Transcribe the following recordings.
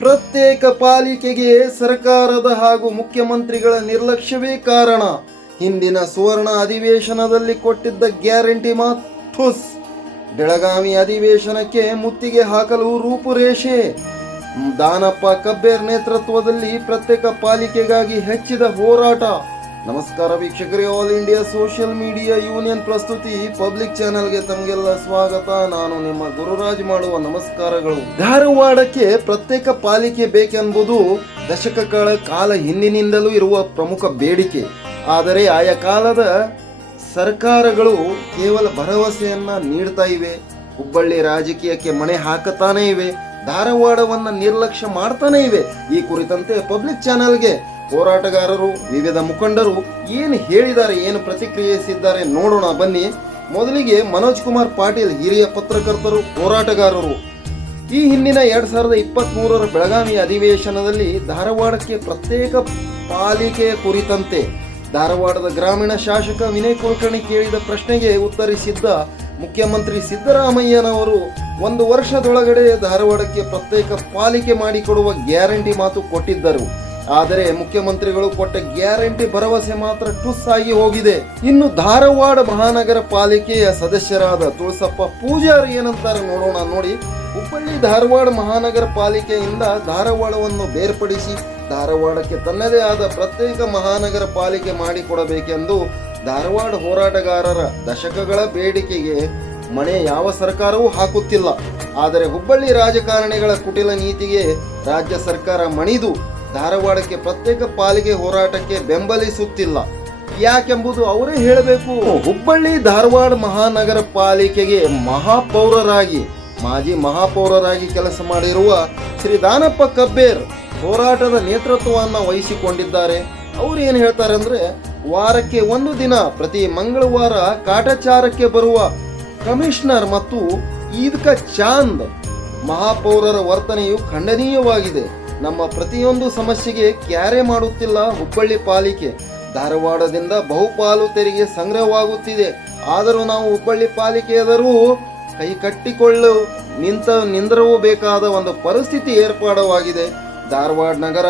ಪ್ರತ್ಯೇಕ ಪಾಲಿಕೆಗೆ ಸರ್ಕಾರದ ಹಾಗೂ ಮುಖ್ಯಮಂತ್ರಿಗಳ ನಿರ್ಲಕ್ಷ್ಯವೇ ಕಾರಣ. ಹಿಂದಿನ ಸುವರ್ಣ ಅಧಿವೇಶನದಲ್ಲಿ ಕೊಟ್ಟಿದ್ದ ಗ್ಯಾರಂಟಿ ಮಾತು ಬೆಳಗಾವಿ ಅಧಿವೇಶನಕ್ಕೆ ಮುತ್ತಿಗೆ ಹಾಕಲು ರೂಪುರೇಷೆ. ದಾನಪ್ಪ ಕಬ್ಬೇರ್ ನೇತೃತ್ವದಲ್ಲಿ ಪ್ರತ್ಯೇಕ ಪಾಲಿಕೆಗಾಗಿ ಹೆಚ್ಚಿದ ಹೋರಾಟ. ನಮಸ್ಕಾರ ವೀಕ್ಷಕರೇ all India social media union ಪ್ರಸ್ತುತಿ ಪಬ್ಲಿಕ್ ಚಾನೆಲ್ಗೆ ತಮಗೆಲ್ಲ ಸ್ವಾಗತ. ನಾನು ನಿಮ್ಮ ಗುರುರಾಜ್ ಮಾಡುವ ನಮಸ್ಕಾರಗಳು. ಧಾರವಾಡಕ್ಕೆ ಪ್ರತ್ಯೇಕ ಪಾಲಿಕೆ ಬೇಕೆಂಬುದು ದಶಕಗಳ ಕಾಲ ಹಿಂದಿನಿಂದಲೂ ಇರುವ ಪ್ರಮುಖ ಬೇಡಿಕೆ. ಆದರೆ ಆಯಾ ಕಾಲದ ಸರ್ಕಾರಗಳು ಕೇವಲ ಭರವಸೆಯನ್ನ ನೀಡ್ತಾ ಇವೆ. ಹುಬ್ಬಳ್ಳಿ ರಾಜಕೀಯಕ್ಕೆ ಮಣೆ ಹಾಕತಾನೇ ಇವೆ. ಧಾರವಾಡವನ್ನ ನಿರ್ಲಕ್ಷ್ಯ ಮಾಡ್ತಾನೆ ಇವೆ. ಈ ಕುರಿತಂತೆ ಪಬ್ಲಿಕ್ ಚಾನೆಲ್ಗೆ ಹೋರಾಟಗಾರರು, ವಿವಿಧ ಮುಖಂಡರು ಏನು ಹೇಳಿದ್ದಾರೆ, ಏನು ಪ್ರತಿಕ್ರಿಯಿಸಿದ್ದಾರೆ ನೋಡೋಣ, ಬನ್ನಿ. ಮೊದಲಿಗೆ ಮನೋಜ್ ಕುಮಾರ್ ಪಾಟೀಲ್ ಹಿರಿಯ ಪತ್ರಕರ್ತರು, ಹೋರಾಟಗಾರರು. ಈ ಹಿಂದಿನ ಎರಡ್ ಸಾವಿರದ ಇಪ್ಪತ್ತ್ ಮೂರರ ಬೆಳಗಾವಿ ಅಧಿವೇಶನದಲ್ಲಿ ಧಾರವಾಡಕ್ಕೆ ಪ್ರತ್ಯೇಕ ಪಾಲಿಕೆ ಕುರಿತಂತೆ ಧಾರವಾಡದ ಗ್ರಾಮೀಣ ಶಾಸಕ ವಿನಯ್ ಕುಲಕರ್ಣಿ ಕೇಳಿದ ಪ್ರಶ್ನೆಗೆ ಉತ್ತರಿಸಿದ್ದ ಮುಖ್ಯಮಂತ್ರಿ ಸಿದ್ದರಾಮಯ್ಯನವರು, ಒಂದು ವರ್ಷದೊಳಗಡೆ ಧಾರವಾಡಕ್ಕೆ ಪ್ರತ್ಯೇಕ ಪಾಲಿಕೆ ಮಾಡಿಕೊಡುವ ಗ್ಯಾರಂಟಿ ಮಾತು ಕೊಟ್ಟಿದ್ದರು. ಆದರೆ ಮುಖ್ಯಮಂತ್ರಿಗಳು ಕೊಟ್ಟ ಗ್ಯಾರಂಟಿ ಭರವಸೆ ಮಾತ್ರ ಟುಸ್ ಆಗಿ ಹೋಗಿದೆ. ಇನ್ನು ಧಾರವಾಡ ಮಹಾನಗರ ಪಾಲಿಕೆಯ ಸದಸ್ಯರಾದ ತುಳಸಪ್ಪ ಪೂಜಾರಿ ಏನಂತಾರೆ ನೋಡೋಣ ನೋಡಿ. ಹುಬ್ಬಳ್ಳಿ ಧಾರವಾಡ ಮಹಾನಗರ ಪಾಲಿಕೆಯಿಂದ ಧಾರವಾಡವನ್ನು ಬೇರ್ಪಡಿಸಿ ಧಾರವಾಡಕ್ಕೆ ತನ್ನದೇ ಆದ ಪ್ರತ್ಯೇಕ ಮಹಾನಗರ ಪಾಲಿಕೆ ಮಾಡಿಕೊಡಬೇಕೆಂದು ಧಾರವಾಡ ಹೋರಾಟಗಾರರ ದಶಕಗಳ ಬೇಡಿಕೆಗೆ ಮಣೆ ಯಾವ ಸರ್ಕಾರವೂ ಹಾಕುತ್ತಿಲ್ಲ. ಆದರೆ ಹುಬ್ಬಳ್ಳಿ ರಾಜಕಾರಣಿಗಳ ಕುಟಿಲ ನೀತಿಗೆ ರಾಜ್ಯ ಸರ್ಕಾರ ಮಣಿದು ಧಾರವಾಡಕ್ಕೆ ಪ್ರತ್ಯೇಕ ಪಾಲಿಗೆ ಹೋರಾಟಕ್ಕೆ ಬೆಂಬಲಿಸುತ್ತಿಲ್ಲ. ಯಾಕೆಂಬುದು ಅವರೇ ಹೇಳಬೇಕು. ಹುಬ್ಬಳ್ಳಿ ಧಾರವಾಡ ಮಹಾನಗರ ಪಾಲಿಕೆಗೆ ಮಹಾಪೌರರಾಗಿ, ಮಾಜಿ ಮಹಾಪೌರರಾಗಿ ಕೆಲಸ ಮಾಡಿರುವ ಶ್ರೀ ದಾನಪ್ಪ ಕಬ್ಬೇರ್ ಹೋರಾಟದ ನೇತೃತ್ವವನ್ನು ವಹಿಸಿಕೊಂಡಿದ್ದಾರೆ. ಅವರು ಏನು ಹೇಳ್ತಾರೆ ಅಂದರೆ, ವಾರಕ್ಕೆ ಒಂದು ದಿನ ಪ್ರತಿ ಮಂಗಳವಾರ ಕಾಟಾಚಾರಕ್ಕೆ ಬರುವ ಕಮಿಷನರ್ ಮತ್ತು ಈದ್ಕ ಚಾಂದ್ ಮಹಾಪೌರರ ವರ್ತನೆಯು ಖಂಡನೀಯವಾಗಿದೆ. ನಮ್ಮ ಪ್ರತಿಯೊಂದು ಸಮಸ್ಯೆಗೆ ಕ್ಯಾರೆ ಮಾಡುತ್ತಿಲ್ಲ ಹುಬ್ಬಳ್ಳಿ ಪಾಲಿಕೆ. ಧಾರವಾಡದಿಂದ ಬಹುಪಾಲು ತೆರಿಗೆ ಸಂಗ್ರಹವಾಗುತ್ತಿದೆ. ಆದರೂ ನಾವು ಹುಬ್ಬಳ್ಳಿ ಪಾಲಿಕೆಯಾದರೂ ಕೈ ಕಟ್ಟಿಕೊಳ್ಳು ನಿಂತ ನಿಂದರವೂ ಬೇಕಾದ ಒಂದು ಪರಿಸ್ಥಿತಿ ಏರ್ಪಾಡವಾಗಿದೆ ಧಾರವಾಡ ನಗರ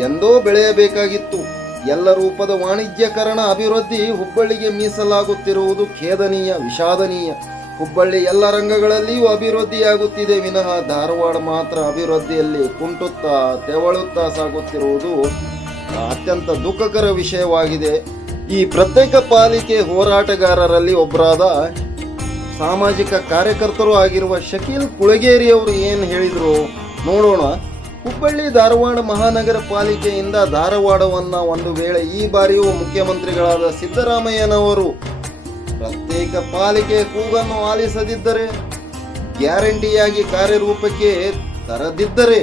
ಎಂದೋ ಬೆಳೆಯಬೇಕಾಗಿತ್ತು. ಎಲ್ಲ ರೂಪದ ವಾಣಿಜ್ಯಕರಣ ಅಭಿವೃದ್ಧಿ ಹುಬ್ಬಳ್ಳಿಗೆ ಮೀಸಲಾಗುತ್ತಿರುವುದು ಖೇದನೀಯ, ವಿಷಾದನೀಯ. ಹುಬ್ಬಳ್ಳಿ ಎಲ್ಲ ರಂಗಗಳಲ್ಲಿಯೂ ಅಭಿವೃದ್ಧಿಯಾಗುತ್ತಿದೆ. ವಿನಃ ಧಾರವಾಡ ಮಾತ್ರ ಅಭಿವೃದ್ಧಿಯಲ್ಲಿ ಕುಂಟುತ್ತಾ ತೆವಳುತ್ತಾ ಸಾಗುತ್ತಿರುವುದು ಅತ್ಯಂತ ದುಃಖಕರ ವಿಷಯವಾಗಿದೆ. ಈ ಪ್ರತ್ಯೇಕ ಪಾಲಿಕೆ ಹೋರಾಟಗಾರರಲ್ಲಿ ಒಬ್ಬರಾದ ಸಾಮಾಜಿಕ ಕಾರ್ಯಕರ್ತರು ಆಗಿರುವ ಶಕೀಲ್ ಕುಳಗೇರಿಯವರು ಏನು ಹೇಳಿದರು ನೋಡೋಣ. ಹುಬ್ಬಳ್ಳಿ ಧಾರವಾಡ ಮಹಾನಗರ ಪಾಲಿಕೆಯಿಂದ ಧಾರವಾಡವನ್ನು ಒಂದು ವೇಳೆ ಈ ಬಾರಿಯೂ ಮುಖ್ಯಮಂತ್ರಿಗಳಾದ ಸಿದ್ದರಾಮಯ್ಯನವರು ಪ್ರತ್ಯೇಕ ಪಾಲಿಕೆ ಕೂಗನ್ನು ಆಲಿಸದಿದ್ದರೆ ಗ್ಯಾರಂಟಿಯಾಗಿ ಕಾರ್ಯರೂಪಕ್ಕೆ ತರದಿದ್ದರೆ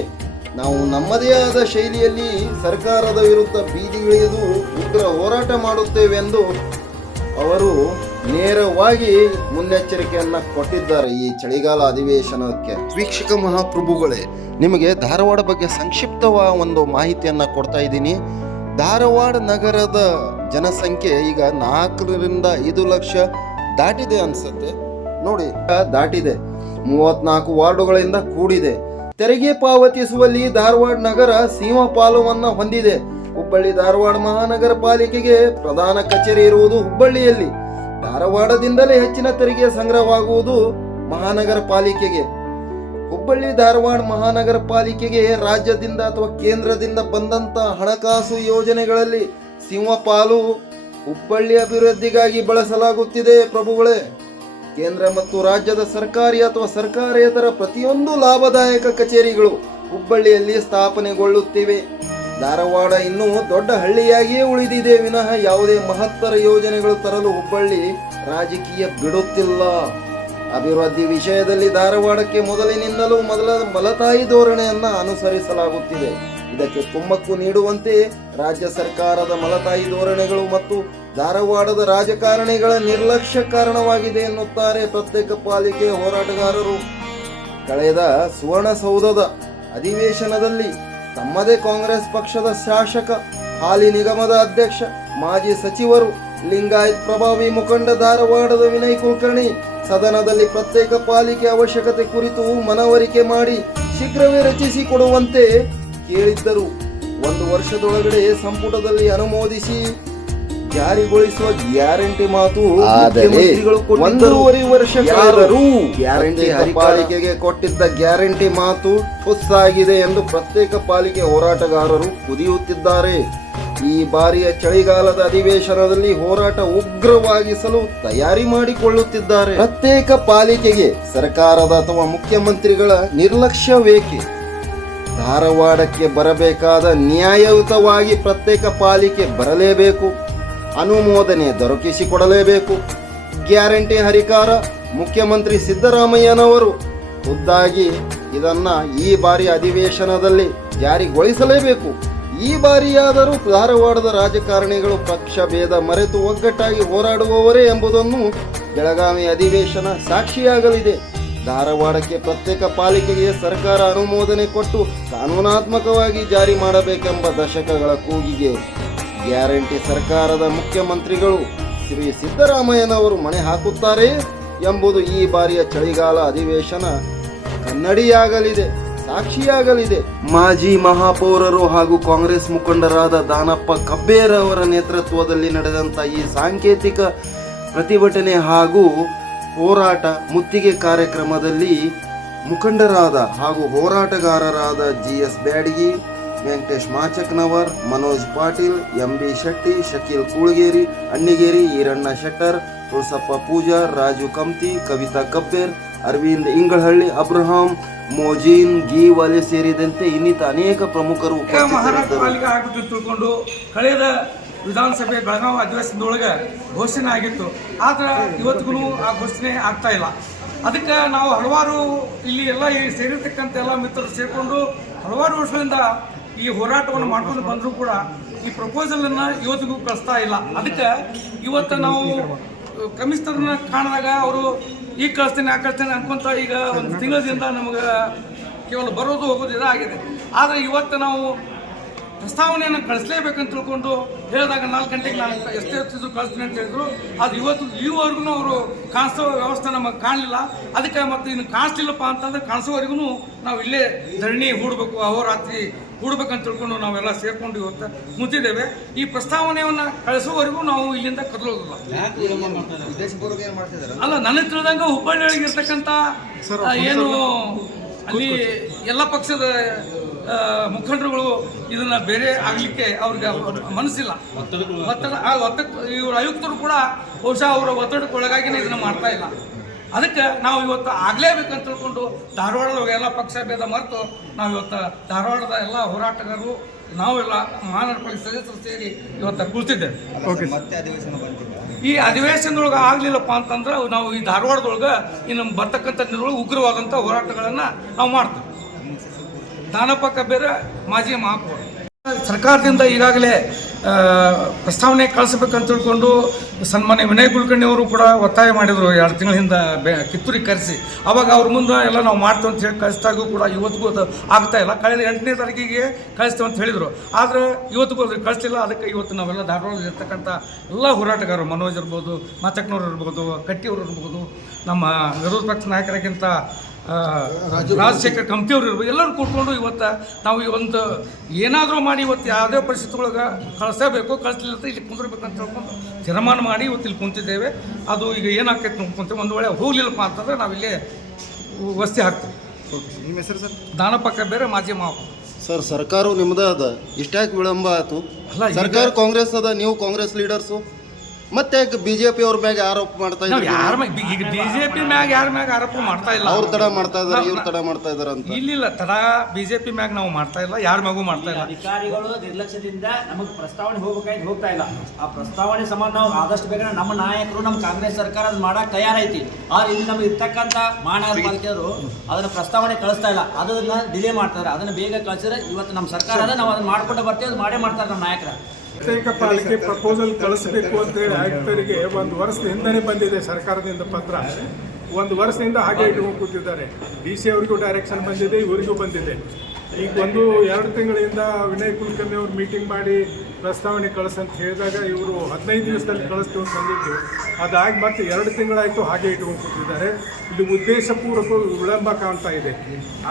ನಾವು ನಮ್ಮದೇ ಆದ ಶೈಲಿಯಲ್ಲಿ ಸರ್ಕಾರದ ವಿರುದ್ಧ ಬೀದಿಗಿಳಿದು ಉಗ್ರ ಹೋರಾಟ ಮಾಡುತ್ತೇವೆಂದು ಅವರು ನೇರವಾಗಿ ಮುನ್ನೆಚ್ಚರಿಕೆಯನ್ನು ಕೊಟ್ಟಿದ್ದಾರೆ ಈ ಚಳಿಗಾಲ ಅಧಿವೇಶನಕ್ಕೆ. ವೀಕ್ಷಕ ಮಹಾಪ್ರಭುಗಳೇ, ನಿಮಗೆ ಧಾರವಾಡ ಬಗ್ಗೆ ಸಂಕ್ಷಿಪ್ತವ ಒಂದು ಮಾಹಿತಿಯನ್ನು ಕೊಡ್ತಾ ಇದ್ದೀನಿ. ಧಾರವಾಡ ನಗರದ ಜನಸಂಖ್ಯೆ ಈಗ ನಾಲ್ಕರಿಂದ ಐದು ಲಕ್ಷ ದಾಟಿದೆ ಅನ್ಸುತ್ತೆ. ನೋಡಿ, ದಾಟಿದೆ. ಮೂವತ್ನಾಲ್ಕು ವಾರ್ಡುಗಳಿಂದ ಕೂಡಿದೆ. ತೆರಿಗೆ ಪಾವತಿಸುವಲ್ಲಿ ಧಾರವಾಡ ನಗರ ಸೀಮಾ ಪಾಲುವನ್ನ ಹೊಂದಿದೆ. ಹುಬ್ಬಳ್ಳಿ ಧಾರವಾಡ ಮಹಾನಗರ ಪಾಲಿಕೆಗೆ ಪ್ರಧಾನ ಕಚೇರಿ ಇರುವುದು ಹುಬ್ಬಳ್ಳಿಯಲ್ಲಿ. ಧಾರವಾಡದಿಂದಲೇ ಹೆಚ್ಚಿನ ತೆರಿಗೆ ಸಂಗ್ರಹವಾಗುವುದು ಮಹಾನಗರ ಪಾಲಿಕೆಗೆ. ಹುಬ್ಬಳ್ಳಿ ಧಾರವಾಡ ಮಹಾನಗರ ಪಾಲಿಕೆಗೆ ರಾಜ್ಯದಿಂದ ಅಥವಾ ಕೇಂದ್ರದಿಂದ ಬಂದಂತ ಹಣಕಾಸು ಯೋಜನೆಗಳಲ್ಲಿ ಸಿಂಹಪಾಲು ಹುಬ್ಬಳ್ಳಿ ಅಭಿವೃದ್ಧಿಗಾಗಿ ಬಳಸಲಾಗುತ್ತಿದೆ ಪ್ರಭುಗಳೇ. ಕೇಂದ್ರ ಮತ್ತು ರಾಜ್ಯದ ಸರ್ಕಾರಿ ಅಥವಾ ಸರ್ಕಾರೇತರ ಪ್ರತಿಯೊಂದು ಲಾಭದಾಯಕ ಕಚೇರಿಗಳು ಹುಬ್ಬಳ್ಳಿಯಲ್ಲಿ ಸ್ಥಾಪನೆಗೊಳ್ಳುತ್ತಿವೆ. ಧಾರವಾಡ ಇನ್ನೂ ದೊಡ್ಡ ಹಳ್ಳಿಯಾಗಿಯೇ ಉಳಿದಿದೆ ವಿನಃ ಯಾವುದೇ ಮಹತ್ತರ ಯೋಜನೆಗಳು ತರಲು ಹುಬ್ಬಳ್ಳಿ ರಾಜಕೀಯ ಬಿಡುತ್ತಿಲ್ಲ. ಅಭಿವೃದ್ಧಿ ವಿಷಯದಲ್ಲಿ ಧಾರವಾಡಕ್ಕೆ ಮೊದಲಿನಿಂದಲೂ ಮೊದಲ ಮಲತಾಯಿ ಧೋರಣೆಯನ್ನು ಅನುಸರಿಸಲಾಗುತ್ತಿದೆ. ಇದಕ್ಕೆ ಕುಮ್ಮಕ್ಕು ನೀಡುವಂತೆ ರಾಜ್ಯ ಸರ್ಕಾರದ ಮಲತಾಯಿ ಧೋರಣೆಗಳು ಮತ್ತು ಧಾರವಾಡದ ರಾಜಕಾರಣಿಗಳ ನಿರ್ಲಕ್ಷ್ಯ ಕಾರಣವಾಗಿದೆ ಎನ್ನುತ್ತಾರೆ ಪ್ರತ್ಯೇಕ ಪಾಲಿಕೆ ಹೋರಾಟಗಾರರು. ಕಳೆದ ಸುವರ್ಣಸೌಧದ ಅಧಿವೇಶನದಲ್ಲಿ ತಮ್ಮದೇ ಕಾಂಗ್ರೆಸ್ ಪಕ್ಷದ ಶಾಸಕ, ಹಾಲಿ ನಿಗಮದ ಅಧ್ಯಕ್ಷ, ಮಾಜಿ ಸಚಿವರು ಲಿಂಗಾಯತ್ ಪ್ರಭಾವಿ ಮುಖಂಡ ಧಾರವಾಡದ ವಿನಯ್ ಕುಲಕರ್ಣಿ ಸದನದಲ್ಲಿ ಪ್ರತ್ಯೇಕ ಪಾಲಿಕೆ ಅವಶ್ಯಕತೆ ಕುರಿತು ಮನವರಿಕೆ ಮಾಡಿ ಶೀಘ್ರವೇ ರಚಿಸಿಕೊಡುವಂತೆ ಕೇಳಿದ್ದರು. ಒಂದು ವರ್ಷದೊಳಗಡೆ ಸಂಪುಟದಲ್ಲಿ ಅನುಮೋದಿಸಿ ಜಾರಿಗೊಳಿಸುವ ಗ್ಯಾರಂಟಿ ಮಾತು ಒಂದೂವರೆ ವರ್ಷ ಗ್ಯಾರಂಟಿ ಪಾಲಿಕೆಗೆ ಕೊಟ್ಟಿದ್ದ ಗ್ಯಾರಂಟಿ ಮಾತು ಹೊಸಾಗಿದೆ ಎಂದು ಪ್ರತ್ಯೇಕ ಪಾಲಿಕೆ ಹೋರಾಟಗಾರರು ಕುದಿಯುತ್ತಿದ್ದಾರೆ. ಈ ಬಾರಿಯ ಚಳಿಗಾಲದ ಅಧಿವೇಶನದಲ್ಲಿ ಹೋರಾಟ ಉಗ್ರವಾಗಿಸಲು ತಯಾರಿ ಮಾಡಿಕೊಳ್ಳುತ್ತಿದ್ದಾರೆ. ಪ್ರತ್ಯೇಕ ಪಾಲಿಕೆಗೆ ಸರ್ಕಾರದ ಅಥವಾ ಮುಖ್ಯಮಂತ್ರಿಗಳ ನಿರ್ಲಕ್ಷ್ಯವೇಕೆ? ಧಾರವಾಡಕ್ಕೆ ಬರಬೇಕಾದ ನ್ಯಾಯಯುತವಾಗಿ ಪ್ರತ್ಯೇಕ ಪಾಲಿಕೆ ಬರಲೇಬೇಕು. ಅನುಮೋದನೆ ದೊರಕಿಸಿಕೊಡಲೇಬೇಕು. ಗ್ಯಾರಂಟಿ ಹರಿಕಾರ ಮುಖ್ಯಮಂತ್ರಿ ಸಿದ್ದರಾಮಯ್ಯನವರು ಖುದ್ದಾಗಿ ಇದನ್ನ ಈ ಬಾರಿ ಅಧಿವೇಶನದಲ್ಲಿ ಜಾರಿಗೊಳಿಸಲೇಬೇಕು. ಈ ಬಾರಿಯಾದರೂ ಧಾರವಾಡದ ರಾಜಕಾರಣಿಗಳು ಪಕ್ಷ ಭೇದ ಮರೆತು ಒಗ್ಗಟ್ಟಾಗಿ ಹೋರಾಡುವವರೇ ಎಂಬುದನ್ನು ಬೆಳಗಾವಿ ಅಧಿವೇಶನ ಸಾಕ್ಷಿಯಾಗಲಿದೆ. ಧಾರವಾಡಕ್ಕೆ ಪ್ರತ್ಯೇಕ ಪಾಲಿಕೆಗೆ ಸರ್ಕಾರ ಅನುಮೋದನೆ ಕೊಟ್ಟು ಕಾನೂನಾತ್ಮಕವಾಗಿ ಜಾರಿ ಮಾಡಬೇಕೆಂಬ ದಶಕಗಳ ಕೂಗಿಗೆ ಗ್ಯಾರಂಟಿ ಸರ್ಕಾರದ ಮುಖ್ಯಮಂತ್ರಿಗಳು ಶ್ರೀ ಸಿದ್ದರಾಮಯ್ಯನವರು ಮಣೆ ಹಾಕುತ್ತಾರೆ ಎಂಬುದು ಈ ಬಾರಿಯ ಚಳಿಗಾಲ ಅಧಿವೇಶನ ಕನ್ನಡಿಯಾಗಲಿದೆ, ಸಾಕ್ಷಿಯಾಗಲಿದೆ. ಮಾಜಿ ಮಹಾಪೌರರು ಹಾಗೂ ಕಾಂಗ್ರೆಸ್ ಮುಖಂಡರಾದ ದಾನಪ್ಪ ಕಬ್ಬೇರವರ ನೇತೃತ್ವದಲ್ಲಿ ನಡೆದಂತ ಈ ಸಾಂಕೇತಿಕ ಪ್ರತಿಭಟನೆ ಹಾಗೂ ಹೋರಾಟ ಮುತ್ತಿಗೆ ಕಾರ್ಯಕ್ರಮದಲ್ಲಿ ಮುಖಂಡರಾದ ಹಾಗೂ ಹೋರಾಟಗಾರರಾದ G S Byadagi, Venkatesh Machaknavar, Manoj Patil M B Shetty, Shakeel Kulageri, Annigeri, Iranna Shettar Tulasappa Pujar Raju Kamti, Kavita Kabber, Arvind Ingalahalli, Abraham, Mojeen Giwale ಸೇರಿದಂತೆ ಇನ್ನಿತ ಅನೇಕ ಪ್ರಮುಖರು ಕಳೆದ ವಿಧಾನಸಭೆ ಬೆಳಗಾವಿ ಅಧಿವೇಶನದೊಳಗೆ ಘೋಷಣೆ ಆಗಿತ್ತು. ಆದ್ರೆ ಇವತ್ತಿಗೂ ಆ ಘೋಷಣೆ ಆಗ್ತಾ ಇಲ್ಲ. ಅದಕ್ಕೆ ನಾವು ಹಲವಾರು ಇಲ್ಲಿ ಎಲ್ಲ ಈ ಸೇರಿರ್ತಕ್ಕಂಥ ಎಲ್ಲ ಮಿತ್ರರು ಸೇರಿಕೊಂಡು ಹಲವಾರು ವರ್ಷದಿಂದ ಈ ಹೋರಾಟವನ್ನು ಮಾಡ್ಕೊಂಡು ಬಂದರೂ ಕೂಡ ಈ ಪ್ರಪೋಸಲನ್ನು ಇವತ್ತಿಗೂ ಕಳಿಸ್ತಾ ಇಲ್ಲ. ಅದಕ್ಕೆ ಇವತ್ತು ನಾವು ಕಮಿಷನರ್ನ ಕಾಣಿದಾಗ ಅವರು ಈಗ ಕಳಿಸ್ತೇನೆ, ಆ ಕಳಿಸ್ತೇನೆ ಅನ್ಕೊಂತ ಈಗ ಒಂದು ತಿಂಗಳದಿಂದ ನಮಗೆ ಕೇವಲ ಬರೋದು ಹೋಗೋದು ಇದಾಗಿದೆ. ಆದರೆ ಇವತ್ತು ನಾವು ಪ್ರಸ್ತಾವನೆಯನ್ನು ಕಳಿಸ್ಲೇಬೇಕಂತ ತಿಳ್ಕೊಂಡು ಹೇಳಿದಾಗ ನಾಲ್ಕು ಗಂಟೆಗೆ ನಾನು ಎಷ್ಟೇ ಹೊತ್ತಿದ್ರು ಕಳಿಸ್ತೀನಿ ಅಂತ ಹೇಳಿದ್ರು. ಅದು ಇವತ್ತು ಈವರೆಗೂ ಅವರು ಕಾಣಿಸೋ ವ್ಯವಸ್ಥೆ ನಮಗೆ ಕಾಣಲಿಲ್ಲ. ಅದಕ್ಕೆ ಮತ್ತೆ ಇನ್ನು ಕಾಣಿಸ್ಲಿಲ್ಲಪ್ಪ ಅಂತಂದ್ರೆ ಕಾಣಿಸೋವರೆಗೂ ನಾವು ಇಲ್ಲೇ ಧರಣಿ ಹೂಡಬೇಕು ಅಹೋರಾತ್ರಿ ಹೂಡ್ಬೇಕಂತ ತಿಳ್ಕೊಂಡು ನಾವೆಲ್ಲ ಸೇರ್ಕೊಂಡು ಇವತ್ತು ಕೂತಿದ್ದೇವೆ ಈ ಪ್ರಸ್ತಾವನೆಯನ್ನ ಕಳಿಸೋವರೆಗೂ ನಾವು ಇಲ್ಲಿಂದ ಕದಲೋದಿಲ್ಲ. ಅಲ್ಲ ನನಗೆ ತಿಳಿದಂಗೆ ಹುಬ್ಬಳ್ಳಿಯೊಳಗೆ ಇರ್ತಕ್ಕಂಥ ಏನು ಅಲ್ಲಿ ಎಲ್ಲ ಪಕ್ಷದ ಮುಖಂಡರುಗಳು ಇದನ್ನ ಬೇರೆ ಆಗ್ಲಿಕ್ಕೆ ಅವ್ರಿಗೆ ಮನಸ್ಸಿಲ್ಲ. ಒತ್ತಡ ಆ ಒತ್ತಡ ಇವ್ರ ಆಯುಕ್ತರು ಕೂಡ ಬಹುಶಃ ಅವರ ಒತ್ತಡಕ್ಕೆ ಒಳಗಾಗಿನೇ ಇದನ್ನ ಮಾಡ್ತಾ ಇಲ್ಲ. ಅದಕ್ಕೆ ನಾವು ಇವತ್ತು ಆಗ್ಲೇಬೇಕಂತ ತಿಳ್ಕೊಂಡು ಧಾರವಾಡದ ಎಲ್ಲ ಪಕ್ಷ ಭೇದ ಮರೆತು ನಾವು ಇವತ್ತು ಧಾರವಾಡದ ಎಲ್ಲ ಹೋರಾಟಗಾರರು ನಾವೆಲ್ಲ ಮಹಾನಗರ ಪಾಲಿಕೆ ಸದಸ್ಯರು ಸೇರಿ ಇವತ್ತು ಕುಳಿತಿದ್ದೇವೆ ಈ ಅಧಿವೇಶನದೊಳಗೆ ಆಗಲಿಲ್ಲಪ್ಪ ಅಂತಂದ್ರೆ ನಾವು ಈ ಧಾರವಾಡದೊಳಗೆ ಇನ್ನು ಬರ್ತಕ್ಕಂಥ ಉಗ್ರವಾದಂಥ ಹೋರಾಟಗಳನ್ನು ನಾವು ಮಾಡ್ತೀವಿ. ದಾನಪ್ಪ ಕಬ್ಬೇರ ಮಾಜಿ ಮಹಾಪೌರ ಸರ್ಕಾರದಿಂದ ಈಗಾಗಲೇ ಪ್ರಸ್ತಾವನೆ ಕಳಿಸ್ಬೇಕಂತ ತಿಳ್ಕೊಂಡು ಸನ್ಮಾನ್ಯ ವಿನಯ್ ಕುಲಕರ್ಣಿ ಅವರು ಕೂಡ ಒತ್ತಾಯ ಮಾಡಿದರು ಎರಡು ತಿಂಗಳ ಹಿಂದೆ ಬೆ, ಕಿತ್ತೂರಿಗೆ ಕರೆಸಿ. ಅವಾಗ ಅವ್ರ ಮುಂದೆ ಎಲ್ಲ ನಾವು ಮಾಡ್ತೇವೆ ಅಂತ ಹೇಳಿ ಕಳಿಸಿದಾಗೂ ಕೂಡ ಇವತ್ತಿಗೂ ಅದು ಆಗ್ತಾ ಇಲ್ಲ. ಕಳೆದ ಎಂಟನೇ ತಾರೀಕಿಗೆ ಕಳಿಸ್ತೇವೆ ಅಂತ ಹೇಳಿದರು. ಆದರೆ ಇವತ್ತಿಗೂ ಅದ್ರ ಕಳಿಸ್ತಿಲ್ಲ ಅದಕ್ಕೆ ಇವತ್ತು ನಾವೆಲ್ಲ ಧಾರವಾಡದಲ್ಲಿ ಇರ್ತಕ್ಕಂಥ ಎಲ್ಲ ಹೋರಾಟಗಾರರು, ಮನೋಜ್ ಇರ್ಬೋದು, ಮಾತಕ್ನವ್ರು ಇರ್ಬೋದು, ಕಟ್ಟಿಯವರು ಇರ್ಬೋದು, ನಮ್ಮ ವಿರೋಧ ಪಕ್ಷ ನಾಯಕರಿಗಿಂತ ರಾಜಶೇಖರ್ ಕಂಪ್ನಿಯವ್ರು ಇರ್ಬೋದು ಎಲ್ಲರೂ ಕೂತ್ಕೊಂಡು ಇವತ್ತು ನಾವು ಈ ಒಂದು ಏನಾದರೂ ಮಾಡಿ ಇವತ್ತು ಯಾವುದೇ ಪರಿಸ್ಥಿತಿ ಒಳಗೆ ಕಳಿಸಬೇಕು ಕಳಿಸ್ಲಿಲ್ಲ ಅಂತ ಇಲ್ಲಿ ಅಂತ ಹೇಳ್ಕೊಂಡು ತೀರ್ಮಾನ ಮಾಡಿ ಇವತ್ತು ಇಲ್ಲಿ ಕುಂತಿದ್ದೇವೆ. ಅದು ಈಗ ಏನಾಗ್ತೈತೆ ನೋಡ್ಕೊಂತೀವಿ ಒಂದು ವೇಳೆ ಹೋಗಲಿಲ್ಲಪ್ಪ ಅಂತಂದ್ರೆ ನಾವು ಇಲ್ಲೇ ವಸ್ತಿ ಹಾಕ್ತೀವಿ. ನಿಮ್ಮ ಹೆಸರು ಸರ್? ದಾನಪಕ್ಕ ಬೇರೆ ಮಾಜಿ ಮಾವು. ಸರ್ ಸರ್ಕಾರವು ನಿಮ್ಮದೇ ಅದ. ಇಷ್ಟ್ಯಾಕೆ ವಿಳಂಬ ಆಯಿತು. ಸರ್ಕಾರ ಕಾಂಗ್ರೆಸ್ ಅದ ನೀವು ಕಾಂಗ್ರೆಸ್ ಲೀಡರ್ಸು. ಮತ್ತೆ ಬಿಜೆಪಿ ಅವ್ರ ಮ್ಯಾಗ ಆರೋಪ ಮಾಡ್ತಾ ನಾವು ಇದ್ದಾರೆ. ಯಾರ ಮ್ಯಾಗ ಈಗ ಬಿ ಜೆ ಪಿ ಮ್ಯಾಗ ಯಾರ ಮ್ಯಾಗ ಆರೋಪ ಮಾಡ್ತಾ ಇಲ್ಲ? ಅವ್ರು ತಡ ಮಾಡ್ತಾ ಇದಾರೆ ನಾವು- ತಡ ಮಾಡ್ತಾ ಇದಾರೆ ಅಂತ. ಇಲ್ಲಿಲ್ಲ ತಡ ಬಿಜೆಪಿ ಜೆ ಪಿ ಮ್ಯಾಗ ನಾವು ಮಾಡ್ತಾ ಇಲ್ಲ ಯಾರ ಮ್ಯಾಗೂ ಮಾಡ್ತಾ ಇಲ್ಲ. ಅಧಿಕಾರಿಗಳು ನಿರ್ಲಕ್ಷ್ಯದಿಂದ ನಮಗೆ ಪ್ರಸ್ತಾವನೆ ಹೋಗ್ಬೇಕಾಯ್ತು ಹೋಗ್ತಾ ಇಲ್ಲ. ಆ ಪ್ರಸ್ತಾವನೆ ಸಂಬಂಧ ನಾವು ಆದಷ್ಟು ಬೇಗ ನಮ್ಮ ನಾಯಕರು ನಮ್ಮ ಕಾಂಗ್ರೆಸ್ ಸರ್ಕಾರ ಅದು ಮಾಡಕ್ ತಯಾರೈತಿ ಆದ್ರೆ ಇಲ್ಲಿ ನಮಗೆ ಇರ್ತಕ್ಕಂಥ ಮಹಾನಗರಪಾಲಿಕೆಯವರು ಅದನ್ನ ಪ್ರಸ್ತಾವನೆ ಕಳಿಸ್ತಾ ಇಲ್ಲ. ಅದನ್ನ ಡಿಲೇ ಮಾಡ್ತಾರೆ ಅದನ್ನ ಬೇಗ ಕಳಿಸಿದ್ರೆ ಇವತ್ತು ನಮ್ಮ ಸರ್ಕಾರ ಅದ ನಾವು ಅದನ್ನ ಮಾಡ್ಕೊಂಡು ಬರ್ತೀವಿ ಅದು ಮಾಡೇ ಮಾಡ್ತಾರೆ ನಮ್ಮ ನಾಯಕರ. ಪ್ರತ್ಯೇಕ ಪಾಲಿಕೆ ಪ್ರಪೋಸಲ್ ಕಳಿಸ್ಬೇಕು ಅಂತೇಳಿ ಆಯುಕ್ತರಿಗೆ ಒಂದು ವರ್ಷದ ಹಿಂದನೇ ಬಂದಿದೆ ಸರ್ಕಾರದಿಂದ ಪತ್ರ. ಒಂದು ವರ್ಷದಿಂದ ಹಾಗೆ ಇಟ್ಕೊಂಡು ಕೂತಿದ್ದಾರೆ. ಡಿ ಸಿ ಅವರಿಗೂ ಡೈರೆಕ್ಷನ್ ಬಂದಿದೆ, ಇವರಿಗೂ ಬಂದಿದೆ. ಈಗ ಒಂದು ಎರಡು ತಿಂಗಳಿಂದ ವಿನಯ್ ಕುಲಕರ್ಣಿ ಅವರು ಮೀಟಿಂಗ್ ಮಾಡಿ ಪ್ರಸ್ತಾವನೆ ಕಳಿಸಂತ ಹೇಳಿದಾಗ ಇವರು ಹದಿನೈದು ದಿವಸದಲ್ಲಿ ಕಳಿಸ್ತೀವಿ ಬಂದಿದ್ದು. ಅದಾಗಿ ಮತ್ತೆ ಎರಡು ತಿಂಗಳಾಯಿತು ಹಾಗೆ ಇಟ್ಕೊಂಡು ಕೂತಿದ್ದಾರೆ. ಇದು ಉದ್ದೇಶಪೂರ್ವಕ ವಿಳಂಬ ಕಾಣ್ತಾ ಇದೆ.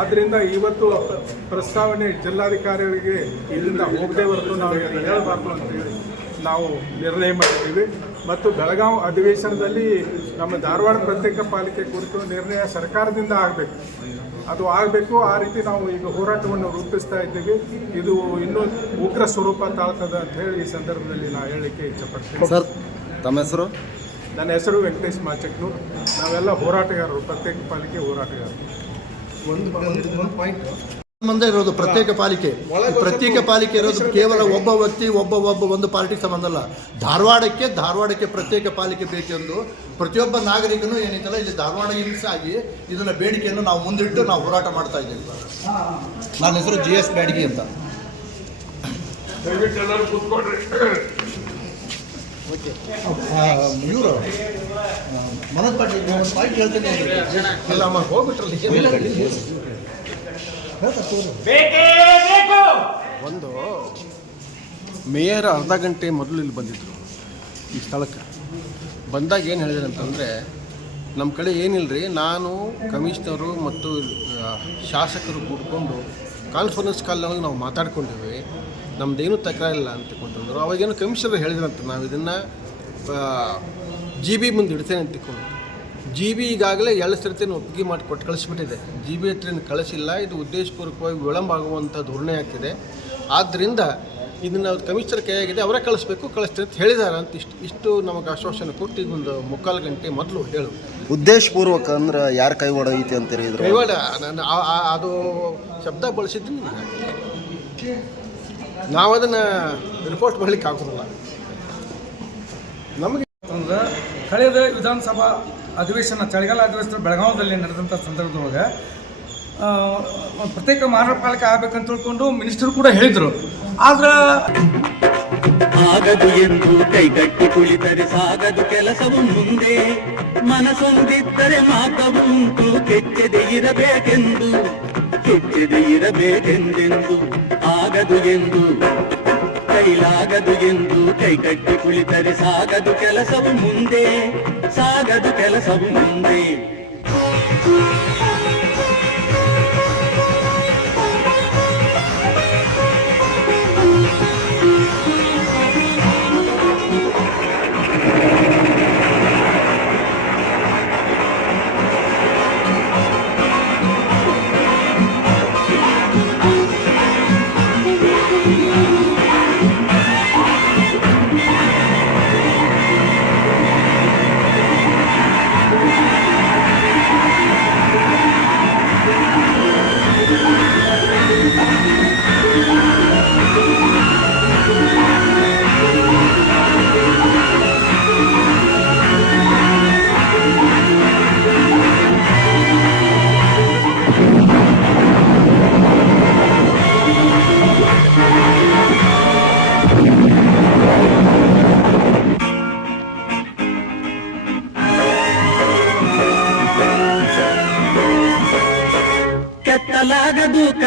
ಆದ್ದರಿಂದ ಇವತ್ತು ಪ್ರಸ್ತಾವನೆ ಜಿಲ್ಲಾಧಿಕಾರಿಗಳಿಗೆ ಇಲ್ಲಿಂದ ಹೋಗದೆ ಹೊರತು ನಾವು ಹೇಳಬಾರ್ದು ಅಂತೇಳಿ ನಾವು ನಿರ್ಣಯ ಮಾಡಿದ್ದೀವಿ. ಮತ್ತು ಬೆಳಗಾವಿ ಅಧಿವೇಶನದಲ್ಲಿ ನಮ್ಮ ಧಾರವಾಡ ಪ್ರತ್ಯೇಕ ಪಾಲಿಕೆ ಕುರಿತು ನಿರ್ಣಯ ಸರ್ಕಾರದಿಂದ ಆಗಬೇಕು. ಅದು ಆಗಬೇಕು ಆ ರೀತಿ ನಾವು ಈಗ ಹೋರಾಟವನ್ನು ರೂಪಿಸ್ತಾ ಇದ್ದೀವಿ. ಇದು ಇನ್ನೂ ಉಗ್ರ ಸ್ವರೂಪ ತಾಳ್ತದ ಅಂತ ಹೇಳಿ ಈ ಸಂದರ್ಭದಲ್ಲಿ ನಾನು ಹೇಳಲಿಕ್ಕೆ ಇಚ್ಛಪಡ್ತೀನಿ. ಸರ್ ತಮ್ಮ ಹೆಸರು? ನನ್ನ ಹೆಸರು ವೆಂಕಟೇಶ್ ಮಾಚಕ್ನೂರ್ ನಾವೆಲ್ಲ ಹೋರಾಟಗಾರರು ಪ್ರತ್ಯೇಕ ಪಾಲಿಕೆ ಹೋರಾಟಗಾರರು. ಮುಂದೆ ಇರೋದು ಪ್ರತ್ಯೇಕ ಪಾಲಿಕೆ. ಪ್ರತ್ಯೇಕ ಪಾಲಿಕೆ ಇರೋದು ಕೇವಲ ಒಬ್ಬ ವ್ಯಕ್ತಿ ಒಬ್ಬ ಒಬ್ಬ ಒಂದು ಪಾರ್ಟಿ ಸಂಬಂಧ ಅಲ್ಲ. ಧಾರವಾಡಕ್ಕೆ ಧಾರವಾಡಕ್ಕೆ ಪ್ರತ್ಯೇಕ ಪಾಲಿಕೆ ಬೇಕೆಂದು ಪ್ರತಿಯೊಬ್ಬ ನಾಗರಿಕನು ಏನೈತಲ್ಲ ಇಲ್ಲಿ ಧಾರವಾಡ ಆಗಿ ಇದನ್ನ ಬೇಡಿಕೆಯನ್ನು ನಾವು ಮುಂದಿಟ್ಟು ನಾವು ಹೋರಾಟ ಮಾಡ್ತಾ ಇದ್ದೀವಿ. ನನ್ನ ಹೆಸರು ಜಿ ಎಸ್ ಬ್ಯಾಡಗಿ ಅಂತ. ಇವರು ಮನೋಜ್ ಪಾಟೀಲ್ ಹೇಳ್ತೇನೆ. ಹೋಗ್ಬಿಟ್ರಲ್ಲಿ. ಒಂದು, ಮೇಯರ್ ಅರ್ಧ ಗಂಟೆ ಮೊದಲು ಇಲ್ಲಿ ಬಂದಿದ್ದರು ಈ ಸ್ಥಳಕ್ಕೆ. ಬಂದಾಗ ಏನು ಹೇಳಿದ್ರು ಅಂತಂದರೆ ನಮ್ಮ ಕಡೆ ಏನಿಲ್ಲ ರೀ ನಾನು, ಕಮಿಷ್ನರು ಮತ್ತು ಶಾಸಕರು ಕೂಡ್ಕೊಂಡು ಕಾನ್ಫರೆನ್ಸ್ ಕಾಲ್ನೊಳಗೆ ನಾವು ಮಾತಾಡ್ಕೊಂಡಿವಿ. ನಮ್ಮದೇನು ತಕರಾರಿಲ್ಲ ಅಂತ ತಿಳ್ಕೊಂಡ್ರು ಅವಾಗೇನು ಕಮಿಷನರ್ ಹೇಳಿದ್ರಂತ ನಾವು ಇದನ್ನು ಜಿ ಬಿ ಮುಂದೆ ಇಡ್ತೇನೆ ಅಂತ ಜಿ ಬಿ ಈಗಾಗಲೇ ಎರಡು ಸರ್ತಿನ ಒಪ್ಪಿಗೆ ಮಾಡಿ ಕೊಟ್ಟು ಕಳಿಸ್ಬಿಟ್ಟಿದೆ. ಜಿ ಬಿ ಹತ್ರನ ಏನು ಕಳಿಸಿಲ್ಲ ಇದು ಉದ್ದೇಶಪೂರ್ವಕವಾಗಿ ವಿಳಂಬ ಆಗುವಂಥ ಧೋರಣೆ ಆಗ್ತಿದೆ. ಆದ್ದರಿಂದ ಇದನ್ನು ಕಮಿಷನರ್ ಕೈಯಾಗಿದೆ ಅವರೇ ಕಳಿಸ್ಬೇಕು ಕಳಿಸ್ತಾರೆ ಅಂತ ಹೇಳಿದ್ದಾರೆ ಅಂತ ಇಷ್ಟು ಇಷ್ಟು ನಮಗೆ ಆಶ್ವಾಸನೆ ಕೊಟ್ಟು ಈಗ ಒಂದು ಮುಕ್ಕಾಲು ಗಂಟೆ ಮೊದಲು ಹೇಳು. ಉದ್ದೇಶಪೂರ್ವಕ ಅಂದ್ರೆ ಯಾರು ಕೈ ಐತಿ ಅಂತ ಹೇಳಿದ್ರು? ಕೈವಾಡ ನಾನು ಅದು ಶಬ್ದ ಬಳಸಿದ್ದೀನಿ ನಾವು? ಅದನ್ನು ರಿಪೋರ್ಟ್ ಮಾಡಲಿಕ್ಕೆ ಆಗೋದಿಲ್ಲ. ನಮಗೆ ಅಂದ್ರೆ ಕಳೆದ ವಿಧಾನಸಭಾ ಅಧಿವೇಶನ ಚಳಿಗಾಲ ಅಧಿವೇಶನ ಬೆಳಗಾವದಲ್ಲಿ ನಡೆದಂಥ ಸಂದರ್ಭದೊಳಗೆ ಪ್ರತ್ಯೇಕ ಮಹಾನಗರ ಪಾಲಿಕೆ ಆಗ್ಬೇಕಂತ ತಿಳ್ಕೊಂಡು ಮಿನಿಸ್ಟರ್ ಕೂಡ ಹೇಳಿದರು. ಆದ್ರೆ ಆಗದು ಎಂದು ಕೈಗಟ್ಟಿ ಕುಳಿತರೆ ಸಾಗದು ಕೆಲಸವು ಮುಂದೆ. ಮನಸ್ಸೊಂದಿದ್ದರೆ ಮಾತವುಂಟು ಕೆಚ್ಚದೆ ಇರಬೇಕೆಂದು, ಕೆಚ್ಚದೆ ಇರಬೇಕೆಂದೆಂದು. ಆಗದು ಎಂದು ಕೈಲಾಗದು ಎಂದು ಕೈಗಟ್ಟಿ ಕುಳಿತರೆ ಸಾಗದು ಕೆಲಸವು ಮುಂದೆ ಸಾಗದು ಕೆಲಸವು ಮುಂದೆ